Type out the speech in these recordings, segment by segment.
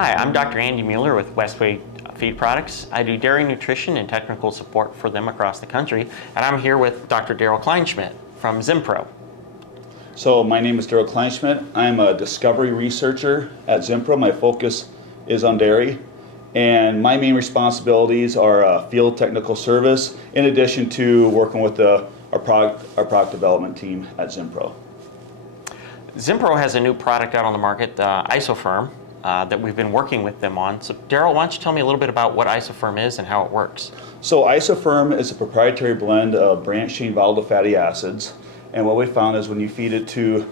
Hi, I'm Dr. Andy Mueller with Westway Feed Products. I do dairy nutrition and technical support for them across the country, and I'm here with Dr. Daryl Kleinschmit from Zinpro. So my name is Daryl Kleinschmit. I'm a discovery researcher at Zinpro. My focus is on dairy, and my main responsibilities are field technical service in addition to working with our product development team at Zinpro. Zinpro has a new product out on the market, IsoFerm, that we've been working with them on. So Daryl, why don't you tell me a little bit about what IsoFerm is and how it works? So IsoFerm is a proprietary blend of branched-chain volatile fatty acids, and what we found is when you feed it to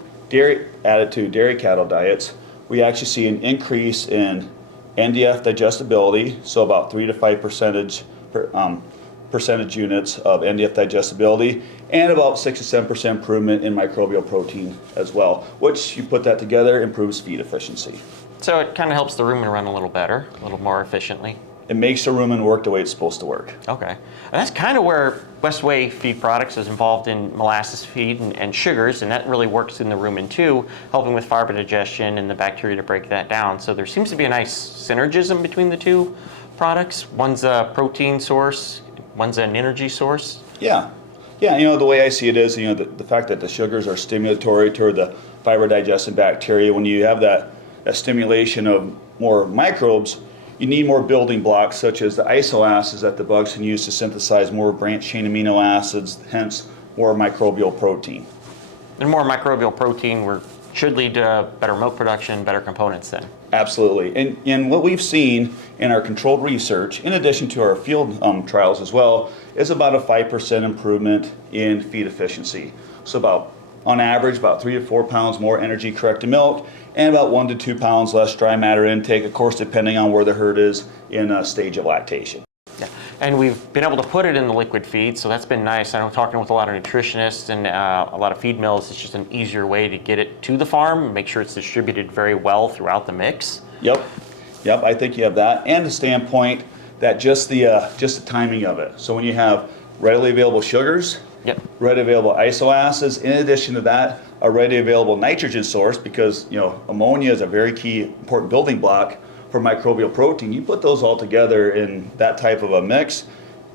add it to dairy cattle diets, we actually see an increase in NDF digestibility, so about 3 to 5 percentage units of NDF digestibility, and about 6 to 7% improvement in microbial protein as well, which you put that together improves feed efficiency. So it kind of helps the rumen run a little better, a little more efficiently. It makes the rumen work the way it's supposed to work. Okay. And that's kind of where Westway Feed Products is involved in molasses feed and sugars, and that really works in the rumen too, helping with fiber digestion and the bacteria to break that down. So there seems to be a nice synergism between the two products. One's a protein source, one's an energy source. Yeah, the way I see it is, the fact that the sugars are stimulatory to the fiber digesting bacteria. When you have that stimulation of more microbes, you need more building blocks such as the isoacids that the bugs can use to synthesize more branched chain amino acids, hence more microbial protein. And more microbial protein should lead to better milk production, better components then. Absolutely. And what we've seen in our controlled research, in addition to our field trials as well, is about a 5% improvement in feed efficiency. So on average, about 3 to 4 pounds more energy corrected milk, and about 1 to 2 pounds less dry matter intake, of course, depending on where the herd is in a stage of lactation. Yeah. And we've been able to put it in the liquid feed, so that's been nice. I know talking with a lot of nutritionists and a lot of feed mills, it's just an easier way to get it to the farm, make sure it's distributed very well throughout the mix. Yep, I think you have that, and the standpoint that just the timing of it. So when you have readily available sugars, yep, readily available isoacids, in addition to that, a readily available nitrogen source, because ammonia is a very key important building block for microbial protein. You put those all together in that type of a mix,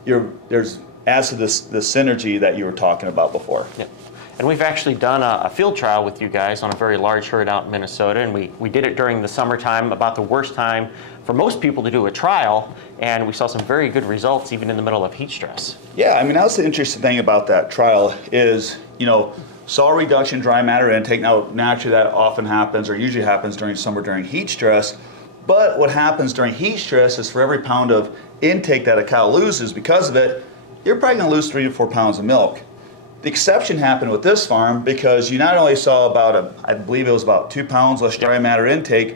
adds to the synergy that you were talking about before. Yep. And we've actually done a field trial with you guys on a very large herd out in Minnesota, and we did it during the summertime, about the worst time for most people to do a trial, and we saw some very good results even in the middle of heat stress. Yeah, I mean, that's the interesting thing about that trial is, saw a reduction in dry matter intake. Now, naturally that often happens or usually happens during summer during heat stress, but what happens during heat stress is for every pound of intake that a cow loses because of it, you're probably going to lose 3 to 4 pounds of milk. The exception happened with this farm because you not only saw I believe it was about 2 pounds less dry matter intake,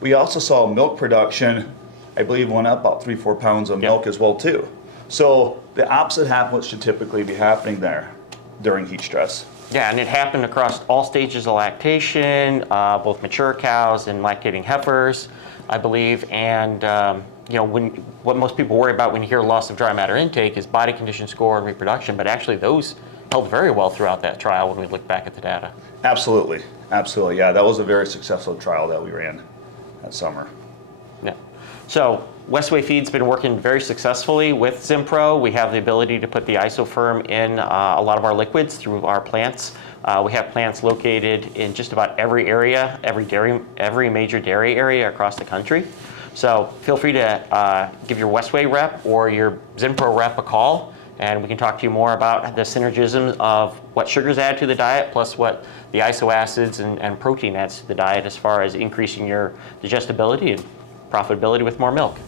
we also saw milk production, I believe, went up about 3 to 4 pounds of milk as well too. So the opposite happened, what should typically be happening there during heat stress. Yeah, and it happened across all stages of lactation, both mature cows and lactating heifers, I believe. And what most people worry about when you hear loss of dry matter intake is body condition score and reproduction, but actually those held very well throughout that trial when we look back at the data. Absolutely. Yeah, that was a very successful trial that we ran that summer. Yeah. So Westway Feed's been working very successfully with Zinpro. We have the ability to put the IsoFerm in a lot of our liquids through our plants. We have plants located in just about every area, every major dairy area across the country. So feel free to give your Westway rep or your Zinpro rep a call, and we can talk to you more about the synergism of what sugars add to the diet, plus what the isoacids and protein adds to the diet as far as increasing your digestibility and profitability with more milk.